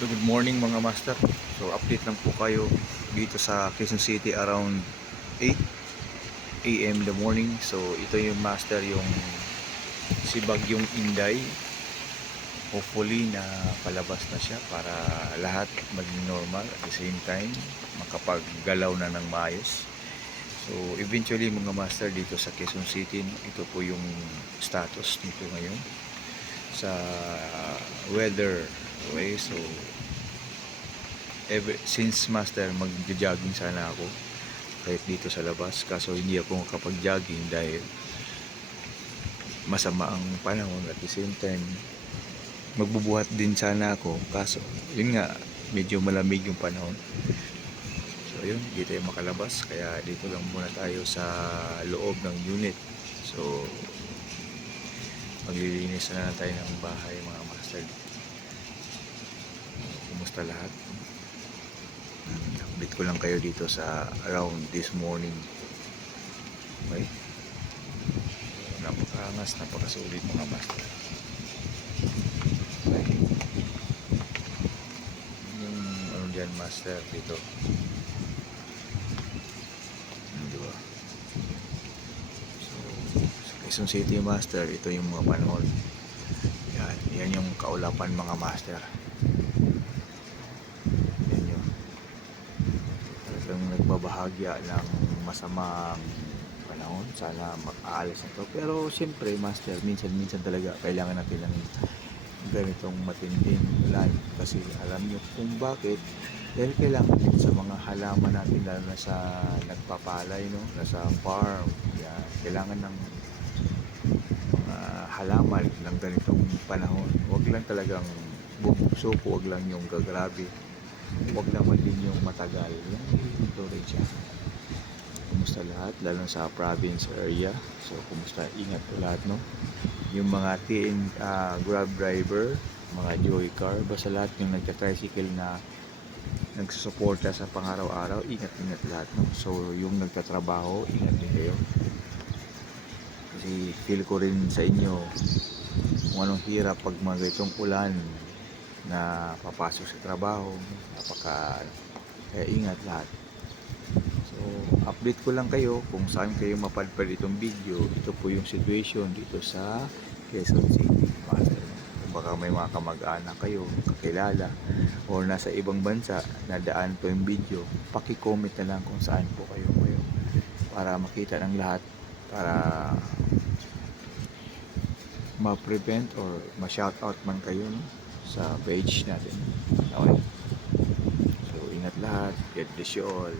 So good morning mga master. So update lang po kayo dito sa Quezon City around 8 AM in the morning. So ito yung master, yung si Bagyong Inday. Hopefully na palabas na siya para lahat maging normal at the same time makapaggalaw na ng maayos. So eventually mga master, dito sa Quezon City, ito po yung status nito ngayon sa weather. Okay, so since master, mag-jogging sana ako kahit dito sa labas, kaso hindi ako makapag-jogging dahil masama ang panahon. At the same time magbubuhat din sana ako, kaso yun nga, medyo malamig yung panahon. So yun, hindi tayo makalabas, kaya dito lang muna tayo sa loob ng unit. So maglilinis na tayo ng bahay mga master. Kumusta lahat? Update ko lang kayo dito sa around this morning. Okay, napakaangas, napakasulit mga master. Okay, yung ano dyan master dito, diba? So sa Quezon City master, ito yung mga panahon. Yan yung kaulapan mga master. Yan yung talagang nagbabahagya ng masamang panahon. Sana mag-aalis na to, pero siyempre master, minsan talaga kailangan natin ng ganitong matinding ulan, kasi alam nyo kung bakit. Dahil kailangan din sa mga halaman natin, lalo na sa nagpapalay, no? Nasa farm, yan, kailangan ng mga halaman ng ganitong panahon. Huwag lang talagang bubukso, huwag lang yung gagrabe, huwag naman din yung matagal, yung storage siya. Kumusta lahat, lalo sa province area? So kumusta, ingat po lahat, no? Yung mga Grab driver, mga Joy Car, basta lahat yung nagka-tricycle na nagsusuporta sa pang-araw-araw, ingat lahat, no? So yung nagtatrabaho, ingat din kayo, kasi feel ko rin sa inyo kung anong hirap pag mga ganitong ulan na papasok sa trabaho, kaya ingat lahat. So update ko lang kayo kung saan kayo mapadpad itong video. Ito po yung situation dito sa Quezon City master. Kung baka may mga kamag-anak kayo, kakilala, or nasa ibang bansa na daan po yung video, paki-comment na lang kung saan po kayo para makita ng lahat, para ma-prevent or ma-shoutout man kayo, no, sa page natin. Okay, so ingat lahat, God bless you all.